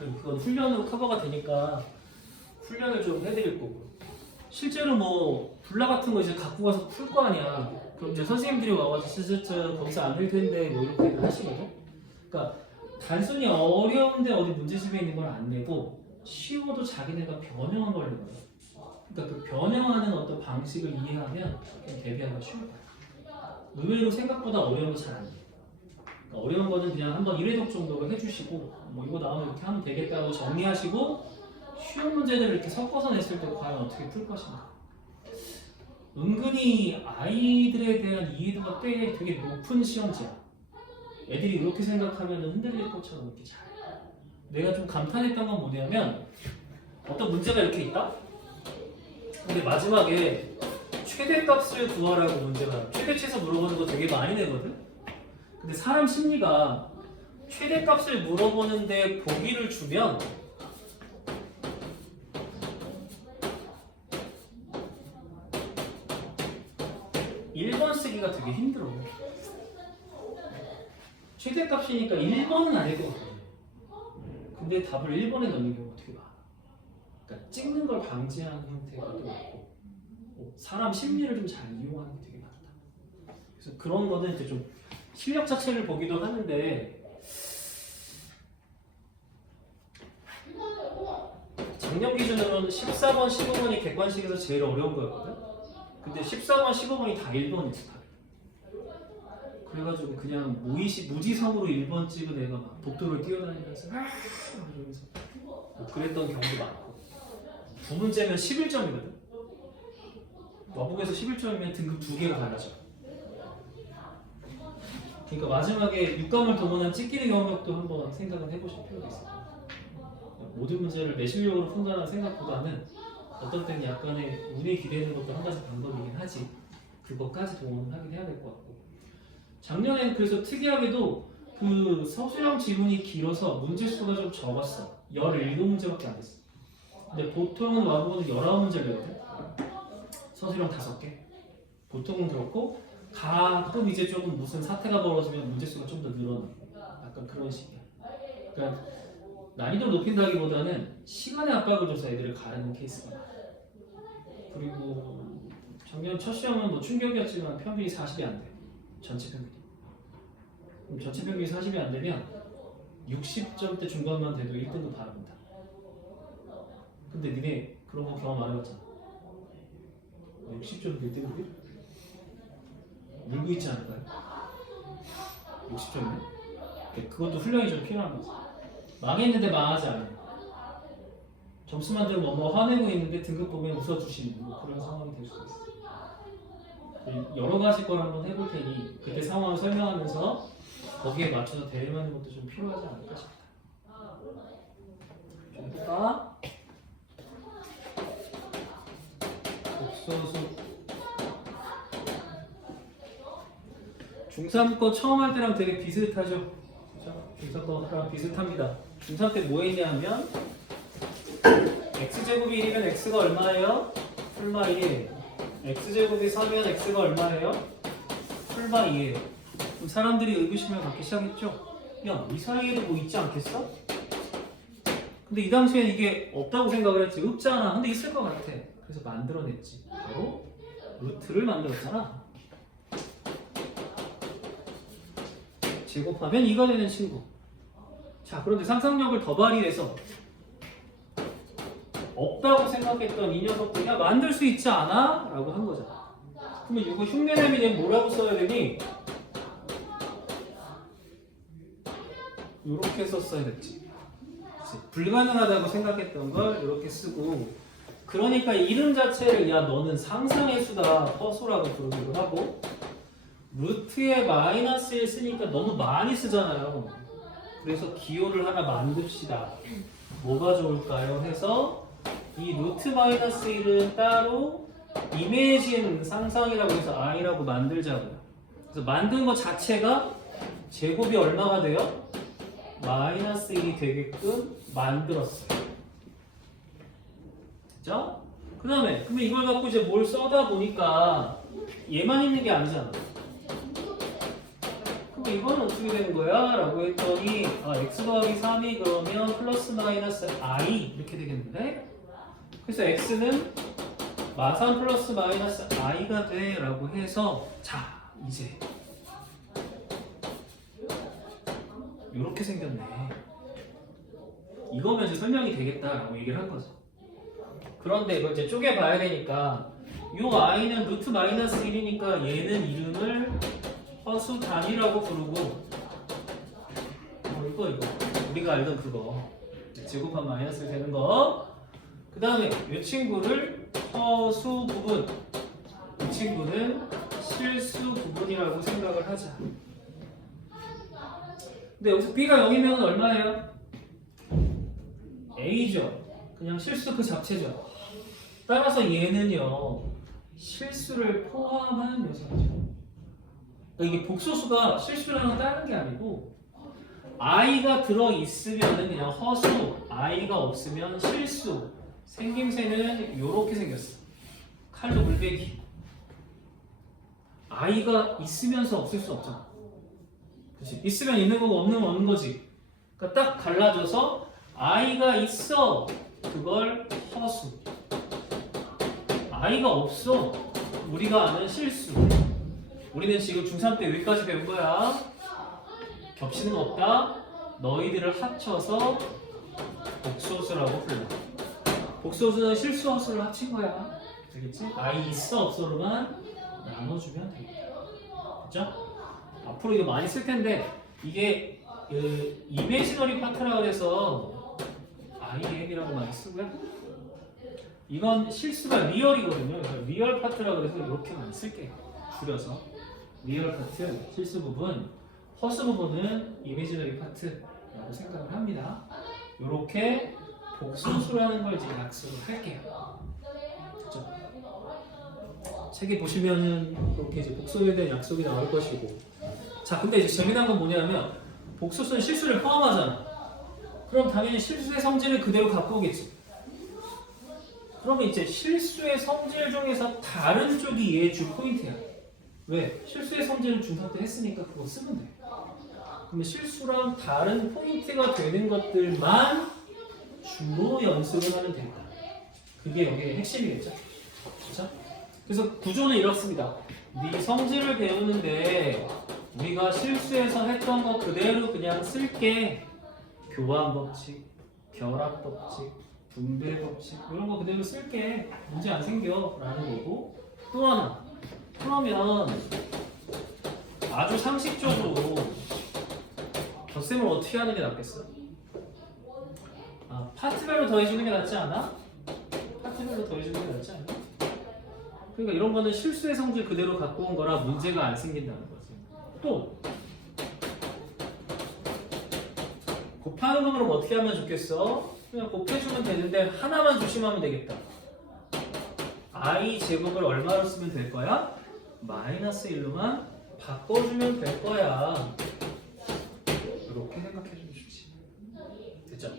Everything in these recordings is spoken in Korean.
그건 훈련으로 커버가 되니까 훈련을 좀 해드릴 거고. 실제로 뭐 불나 같은 거 이제 갖고 가서 풀 거 아니야. 그럼 이제 선생님들이 와가지고 스스로 거기서 안 될 텐데 뭐 이렇게 하시거든. 그러니까 단순히 어려운데 어디 문제집에 있는 걸 안 내고 쉬워도 자기네가 변형한 걸 내는 거야. 그러니까 그 변형하는 어떤 방식을 이해하면 그냥 대비하기가 쉬울 거야. 의외로 생각보다 어려운 거 잘 안 돼. 그러니까 어려운 거는 그냥 한번 1회독 정도로 해주시고 뭐 이거 나오면 이렇게 하면 되겠다고 정리하시고 쉬운 문제들을 이렇게 섞어서 냈을 때 과연 어떻게 풀 것인가. 은근히 아이들에 대한 이해도가 꽤 되게 높은 시험지야. 애들이 이렇게 생각하면 흔들릴 것처럼 이렇게 잘. 내가 좀 감탄했던 건 뭐냐면 어떤 문제가 이렇게 있다? 근데 마지막에 최대값을 구하라고 문제가 최대치에서 물어보는 거 되게 많이 내거든? 근데 사람 심리가 최대값을 물어보는데 보기를 주면 1번 쓰기가 되게 힘들어. 최대값이니까 1번은 아닐 것 같아. 근데 답을 1번에 넣는 경우가 되게 많아. 그러니까 찍는 걸 방지하는 형태가 또 있고 사람 심리를 좀 잘 이용하는 게 되게 많다. 그래서 그런 거는 이제 좀 실력 자체를 보기도 하는데 작년 기준으로는 14번, 15번이 객관식에서 제일 어려운 거였거든? 근데 14번, 15번이 다 1번이었어. 그래가지고 그냥 무지성으로 1번 찍은 애가 막 복도를 뛰어다니면서 이러면서 뭐 그랬던 경우도 많고 두 문제면 11점이거든? 마북에서 11점이면 등급 2개가 달라져. 그러니까 마지막에 육감을 동원한 찍기의 영역도 한번 생각을 해보실 필요가 있어요. 모든 문제를 매실력으로 푼다는 생각보다는 어떤 때는 약간의 운에 기대는 것도 한 가지 방법이긴 하지. 그것까지 동원하긴 해야 될 것 같고. 작년엔 그래서 특이하게도 그 서술형 지문이 길어서 문제수가 좀 적었어. 17문제밖에 안 됐어. 근데 보통은 와보고는 19문제를 내거든. 서술형 5개. 보통은 그렇고 가끔 이제 조금 무슨 사태가 벌어지면 문제수가 좀 더 늘어나. 약간 그런 식이야. 그러니까 난이도를 높인다기보다는 시간의 압박을 줘서 애들을 가르는 케이스가 많아. 그리고 작년 첫 시험은 뭐 충격이었지만 평균이 40이 안 돼. 전체 평균이. 그럼 전체 평균이 40이 안 되면 60점대 중반만 돼도 1등급 바랍니다. 근데 니네 그런 거 경험 안 해봤잖아. 60점 1등급이? 물고 있지 않을까요? 60점이네? 그것도 훈련이 좀 필요한 거지. 망했는데 망하지 않아요. 점수만 들면 엄마가 화내고 있는데 등급 보면 웃어주시는 뭐 그런 상황이 될 수 있어요. 여러 가지 걸 한번 해볼 테니 그때 상황을 설명하면서 거기에 맞춰서 대응하는 것도 좀 필요하지 않을까 싶다. 좀 해볼까? 복소수 중3 거 처음 할 때랑 되게 비슷하죠? 그렇죠? 중3 거랑 비슷합니다. 중3 때 뭐 했냐면 x제곱이 1이면 x가 얼마예요? 풀마 1이에요. x제곱이 3이면 x가 얼마예요? 풀마 2예요. 그럼 사람들이 의구심을 갖기 시작했죠? 야, 이 사이에도 뭐 있지 않겠어? 근데 이 당시엔 이게 없다고 생각을 했지. 없잖아. 근데 있을 것 같아. 그래서 만들어냈지. 바로 루트를 만들었잖아. 제곱하면 2가 되는 친구. 자, 그런데 상상력을 더 발휘해서 없다고 생각했던 이 녀석들이 만들 수 있지 않아? 라고 한 거잖아. 그러면 이거 흉내내면 뭐라고 써야 되니? 이렇게 썼어야 됐지. 불가능하다고 생각했던 걸 이렇게 쓰고, 그러니까 이름 자체를 야 너는 상상의 수다 허수라고 부르기도 하고, 루트에 마이너스 1 쓰니까 너무 많이 쓰잖아요. 그래서 기호를 하나 만듭시다. 뭐가 좋을까요? 해서 이 루트 마이너스 1은 따로 이미진 상상이라고 해서 i라고 만들자고요. 그래서 만든 것 자체가 제곱이 얼마가 돼요? 마이너스 1이 되게끔 만들었어요. 그죠? 그 다음에 그러면 이걸 갖고 이제 뭘 써다 보니까 얘만 있는 게 아니잖아. 그럼 이건 어떻게 되는 거야? 라고 했더니 x 더하기 3이 그러면 플러스 마이너스 i 이렇게 되겠는데 그래서 x는 마산 플러스 마이너스 i가 돼 라고 해서 자 이제 이렇게 생겼네. 이거면 이제 설명이 되겠다라고 얘기를 한 거죠. 그런데 이걸 이제 쪼개봐야 되니까 요 i는 루트 마이너스 1이니까 얘는 이름을 허수 단위라고 부르고 이거 우리가 알던 그거 제곱한 마이너스 되는 거 그 다음에 이 친구를 허수 부분 이 친구는 실수 부분이라고 생각을 하자. 근데 여기서 b가 0이면 얼마예요? a죠. 그냥 실수 그 자체죠. 따라서 얘는요 실수를 포함한 녀석이죠. 그러니까 이게 복소수가 실수랑은 다른 게 아니고 i가 들어있으면 그냥 허수, i가 없으면 실수. 생김새는 이렇게 생겼어. 칼로 물베기. i가 있으면서 없을 수 없잖아. 그치? 있으면 있는 거고 없는 건 없는 거지. 그러니까 딱 갈라져서 i가 있어. 그걸 허수. i가 없어. 우리가 아는 실수. 우리는 지금 중3 때 여기까지 배운 거야. 겹치는 거 없다. 너희들을 합쳐서 복소수라고 불러. 복소수는 실수 허수를 합친 거야. 되겠지? i 있어 없어로만 나눠주면 되겠다. 그죠? 앞으로 이거 많이 쓸 텐데 이게 그 이미지너리 파트라 그래서 IM이라고 많이 쓰고요. 이건 실수가 리얼이거든요. 그래서 리얼 파트라 그래서 이렇게 많이 쓸게요. 줄여서 리얼 파트 실수 부분, 허수 부분은 이미지너리 파트라고 생각을 합니다. 이렇게 복소수라는 걸 이제 약속을 할게요. 그렇죠? 책에 보시면은 이렇게 이제 복소에 대한 약속이 나올 것이고. 자, 근데 이제 재미난 건 뭐냐면 복소수는 실수를 포함하잖아. 그럼 당연히 실수의 성질을 그대로 갖고 오겠지. 그러면 이제 실수의 성질 중에서 다른 쪽이 얘의 주 포인트야. 왜? 실수의 성질을 중3 때 했으니까 그거 쓰면 돼. 그러면 실수랑 다른 포인트가 되는 것들만 주로 연습을 하면 된다. 그게 여기의 핵심이겠죠. 그렇죠? 그래서 구조는 이렇습니다. 네 성질을 배우는데 우리가 실수해서 했던 거 그대로 그냥 쓸게. 교환 법칙, 결합 법칙, 분배 법칙 이런 거 그대로 쓸게. 문제 안 생겨 라는 거고. 또 하나 그러면 아주 상식적으로 덧셈을 어떻게 하는 게 낫겠어? 파트별로 더해주는 게 낫지 않아? 파트별로 더해주는 게 낫지 않아? 그러니까 이런 거는 실수의 성질 그대로 갖고 온 거라 문제가 안 생긴다는 거지. 또 곱하는 건 그럼 어떻게 하면 좋겠어? 그냥 곱해주면 되는데 하나만 조심하면 되겠다. i 제곱을 얼마로 쓰면 될 거야? 마이너스 1로만 바꿔주면 될 거야. 이렇게 생각해주면 좋지. 됐죠?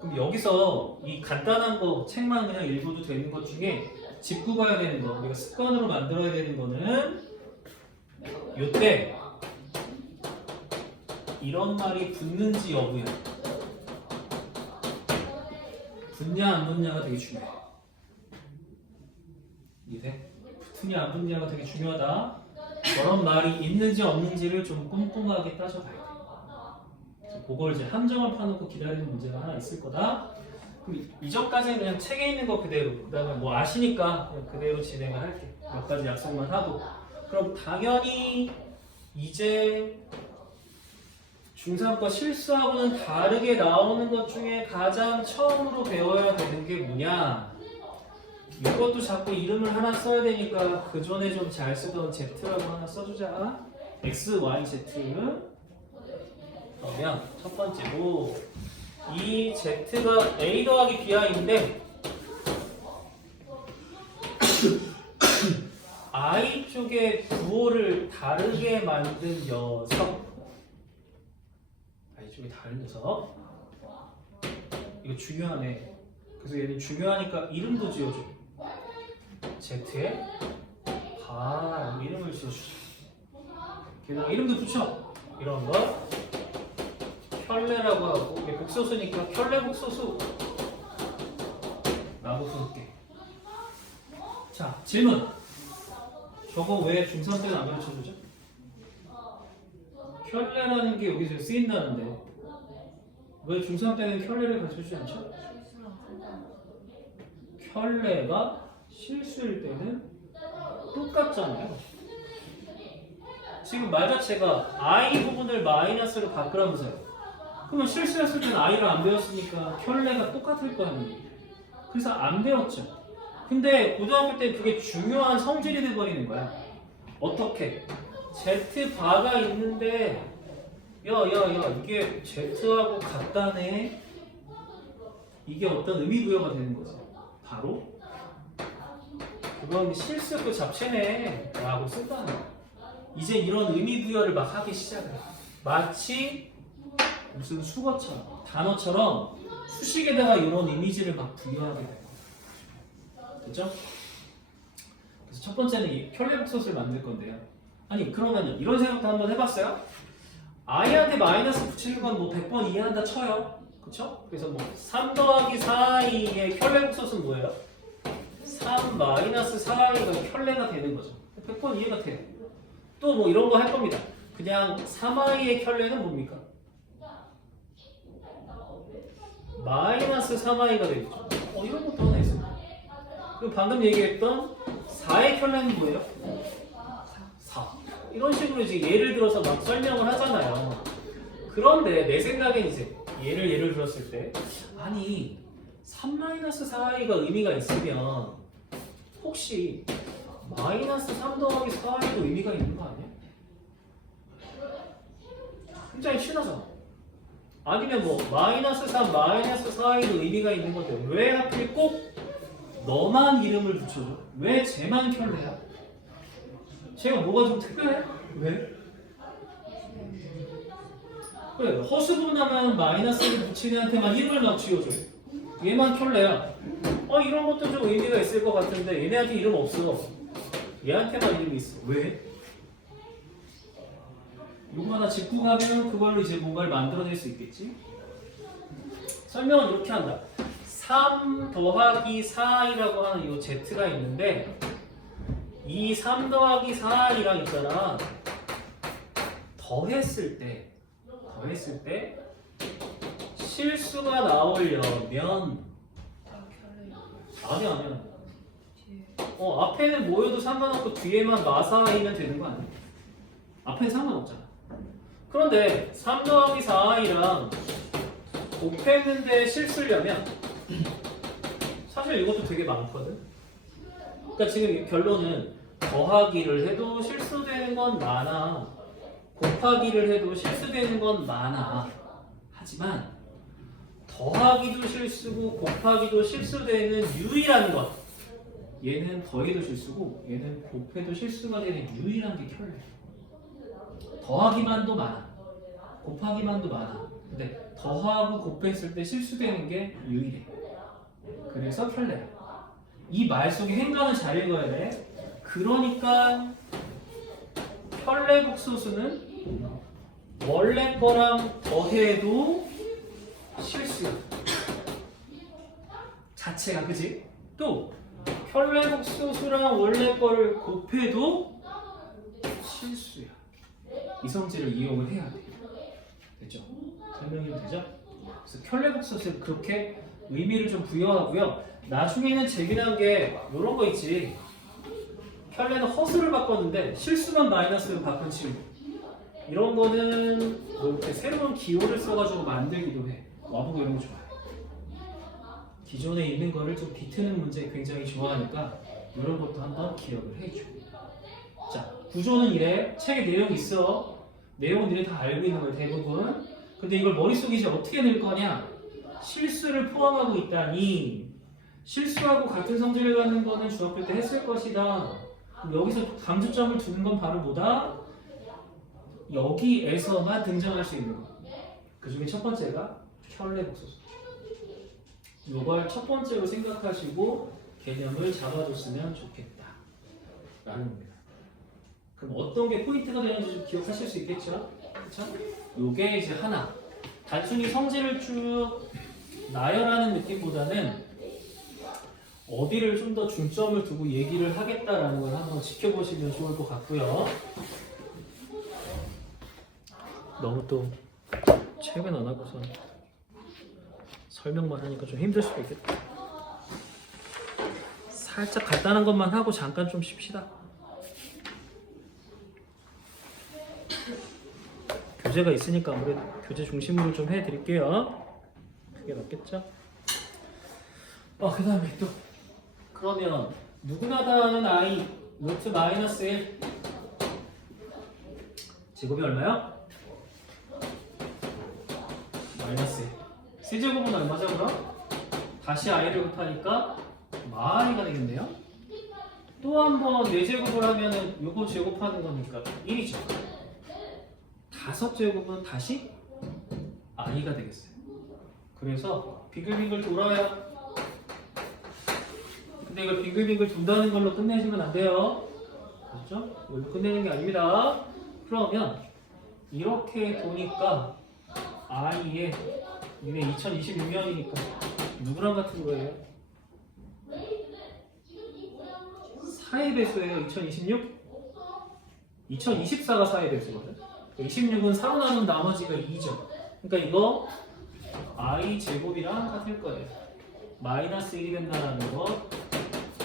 그럼 여기서 이 간단한 거 책만 그냥 읽어도 되는 것 중에 짚고 가야 되는 거, 우리가 습관으로 만들어야 되는 거는 요때 이런 말이 붙는지 여부야. 붙냐 안 붙냐가 되게 중요해. 이해? 붙느냐 안 붙느냐가 되게 중요하다. 저런 말이 있는지 없는지를 좀 꼼꼼하게 따져봐야 돼. 그래서 그걸 이제 함정을 파놓고 기다리는 문제가 하나 있을 거다. 그럼 이전까지는 그냥 책에 있는 거 그대로, 그 다음에 뭐 아시니까 그냥 그대로 진행을 할게. 몇 가지 약속만 하고. 그럼 당연히 이제 중3 거 실수하고는 다르게 나오는 것 중에 가장 처음으로 배워야 되는 게 뭐냐? 이것도 자꾸 이름을 하나 써야 되니까 그 전에 좀 잘 쓰던 Z라고 하나 써주자. X, Y, Z. 그러면 첫 번째로 이 Z가 A 더하기 BI인데 I 쪽의 부호를 다르게 만든 녀석. I 쪽이 다른 녀석. 이거 중요하네. 그래서 얘는 중요하니까 이름도 지어줘. Z에 이름을 지어주자. 게다가 이름도 붙여. 이런 거 켤레라고 하고 이게 복소수니까 켤레 복소수 라고 부를게. 자, 질문. 저거 왜 중3 때는 안 가르쳐주죠? 켤레라는 게 여기서 쓰인다는데 왜 중3 때는 켤레를 가르쳐주지 않죠? 켤레가 실수일 때는 똑같잖아요. 지금 말 자체가 i 부분을 마이너스로 바꾸라면서요. 그러면 실수였을 때는 i를 안 배웠으니까 켤레가 똑같을 거 아니에요. 그래서 안 배웠죠. 근데 고등학교 때 그게 중요한 성질이 돼버리는 거야. 어떻게? Z바가 있는데 야야야 이게 Z하고 같다네. 이게 어떤 의미부여가 되는 거지. 바로 그건 실수 잡채네 라고 쓴다는 거야. 이제 이런 의미부여를 막 하기 시작해. 마치 무슨 수거처럼 단어처럼 수식에다가 이런 이미지를 막 부여하게 돼요. 됐죠? 그래서 첫 번째는 이 켤레복소수를 만들 건데요. 아니 그러면 이런 생각도 한번 해봤어요? i한테 마이너스 붙이는 건 뭐 100번 이해한다 쳐요. 그쵸? 그래서 뭐 3 더하기 4i의 켤레복소수는 뭐예요? 3 마이너스 4i가 켤레가 되는 거죠. 100번 이해가 돼요. 또 뭐 이런 거 할 겁니다. 그냥 3i의 켤레는 뭡니까? 마이너스 3i가 되겠죠. 이런 것도 하나 있습니다. 그리고 방금 얘기했던 4의 켤레는 뭐예요? 4. 이런 식으로 이제 예를 들어서 막 설명을 하잖아요. 그런데 내 생각엔 이제 예를 들었을 때 아니 3-4i가 의미가 있으면 혹시 마이너스 3 더하기 4i도 의미가 있는 거 아니야? 굉장히 친하잖아. 아니면 뭐 마이너스 3, 마이너스 4i도 의미가 있는 건데 왜 하필 꼭 너만 이름을 붙여줘? 왜 쟤만 켤레야? 쟤가 뭐가 좀 특별해? 왜? 그래 허수분하면 마이너스를 붙이는 애한테만 이름을 막 지어줘. 얘만 켤레야. 이런 것도 좀 의미가 있을 것 같은데 얘네한테 이름 없어. 얘한테만 이름이 있어. 왜? 이거 하나 짚고 가면 그걸로 이제 뭔가를 만들어낼 수 있겠지? 설명은 이렇게 한다. 3 더하기 4i라고 하는 이 z가 있는데 이 3 더하기 4i랑 있잖아. 더했을 때 실수가 나오려면 아니야. 앞에는 모여도 상관없고 뒤에만 마사이면 되는 거 아니야? 앞에는 상관없잖아. 그런데 3 더하기 4i랑 곱했는데 실수려면 사실 이것도 되게 많거든. 그러니까 지금 결론은 더하기를 해도 실수되는 건 많아. 곱하기를 해도 실수되는 건 많아. 하지만 더하기도 실수고 곱하기도 실수되는 유일한 것. 얘는 더해도 실수고 얘는 곱해도 실수가 되는 유일한 게 켤레야. 더하기만도 많아. 곱하기만도 많아. 근데 더하고 곱했을 때 실수되는 게 유일해. 그래서 켤레야. 이 말 속에 행간을 잘 읽어야 돼. 그러니까 켤레복소수는 원래 거랑 더해도 실수야. 자체가 그지? 또 켤레복소수랑 원래 거를 곱해도 실수야. 이 성질을 이용을 해야 돼. 됐죠? 설명이 되죠? 그래서 켤레복소수는 그렇게 의미를 좀 부여하고요. 나중에는 재미난 게 이런 거 있지. 켤레는 허수를 바꿨는데 실수만 마이너스로 바꾼 친구. 이런 거는 뭐 이렇게 새로운 기호를 써가지고 만들기도 해. 와보고 이런 거 좋아해. 기존에 있는 거를 좀 비트는 문제 굉장히 좋아하니까 이런 것도 한번 기억을 해줘. 자, 구조는 이래. 책에 내용이 있어. 내용은 너네 다 알고 있는 거야 대부분. 근데 이걸 머릿속에 이제 어떻게 넣을 거냐? 실수를 포함하고 있다니 실수하고 같은 성질을 갖는 거는 중학교 때 했을 것이다. 여기서 강조점을 두는 건 바로 뭐다? 여기에서만 등장할 수 있는 거. 그 중에 첫 번째가 켤레복소수. 이걸 첫 번째로 생각하시고 개념을 잡아줬으면 좋겠다 라는 겁니다. 그럼 어떤 게 포인트가 되는지 좀 기억하실 수 있겠죠? 그쵸? 요게 이제 하나. 단순히 성질을 쭉 나열하는 느낌보다는 어디를 좀 더 중점을 두고 얘기를 하겠다라는 걸 한번 지켜보시면 좋을 것 같고요. 너무 또 책은 안 하고서 설명만 하니까 좀 힘들 수도 있겠다. 살짝 간단한 것만 하고 잠깐 좀 쉽시다. 교재가 있으니까 아무래도 교재 중심으로 좀 해드릴게요. 그게 낫겠죠? 그 다음에 또 그러면 누구나 다 아는 i 루트 마이너스 1 제곱이 얼마요? 마이너스 1 세제곱은 얼마죠 그럼? 다시 i를 곱하니까 마이가 되겠네요. 또 한 번 4제곱을 하면은 요거 제곱하는 거니까 1이죠. 5제곱은 다시 i가 되겠어요. 그래서 빙글빙글 돌아야. 근데 이걸 빙글빙글 돈다는 걸로 끝내시면 안 돼요. 그렇죠? 이걸로 끝내는 게 아닙니다. 그러면 이렇게 도니까 i에 이게 2026년이니까 누구랑 같은 거예요? 4의 배수예요. 2026? 2024가 4의 배수거든. 26은 4로 나눈 나머지가 2죠. 그러니까 이거 i 제곱이랑 같을 거예요. 마이너스 1이 된다는 거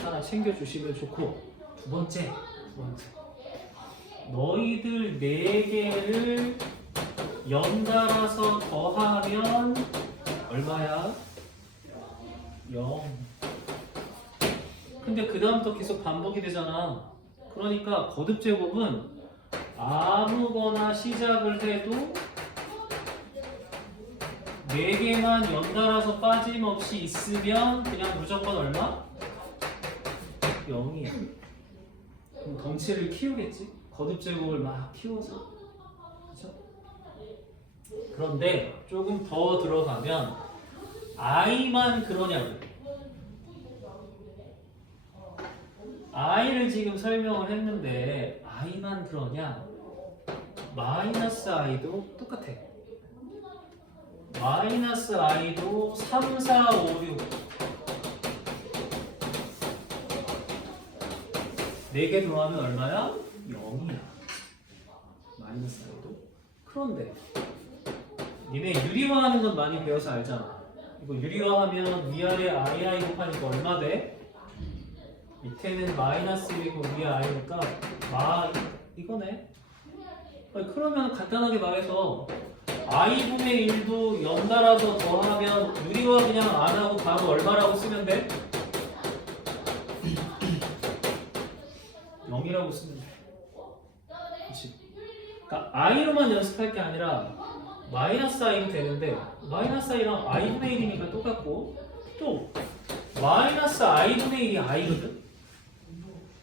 하나 챙겨주시면 좋고, 두 번째 너희들 4개를 연달아서 더하면 얼마야? 0. 근데 그 다음부터 계속 반복이 되잖아. 그러니까 거듭제곱은 아무거나 시작을 해도 4개만 연달아서 빠짐없이 있으면 그냥 무조건 얼마? 0이야. 그럼 덩치를 키우겠지? 거듭제곱을 막 키워서. 그렇죠? 그런데 조금 더 들어가면 i만 그러냐고. i를 지금 설명을 했는데 i만 그러냐? 마이너스 i도 똑같아. 마이너스 i도 3, 4, 5, 6 4개 더하면 얼마야? 0이야. 마이너스 i도. 그런데 니네 유리화하는 건 많이 배워서 알잖아. 이거 유리화하면 위아래 i 곱하니까 얼마 돼? 밑에는 마이너스 1이고 위에 i니까 이거네. 그러면 간단하게 말해서 i분의 1도 연달아서 더하면 유리화 그냥 안 하고 바로 얼마라고 쓰면 돼? 0이라고 쓰면 돼. 그치? 그러니까 i로만 연습할 게 아니라 마이너스 i도 되는데 마이너스 i랑 i분의 1이니까 똑같고 또 마이너스 i분의 1이 i거든?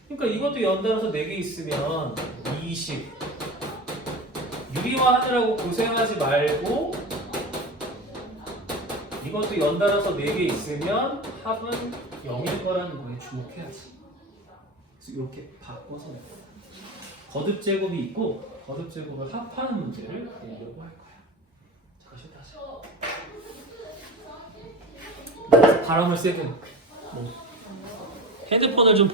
그러니까 이것도 연달아서 4개 있으면 20. 유리화 하느라고 고생하지 말고 이것도 연달아서 4개 있으면 합은 0일 거라는 거에 주목해야지. 그래서 이렇게 바꿔서 거듭제곱이 있고 거듭제곱을 합하는 문제를 내려고 할 거야. 자, 다시. 바람을 쐬든 뭐 헤드폰을 좀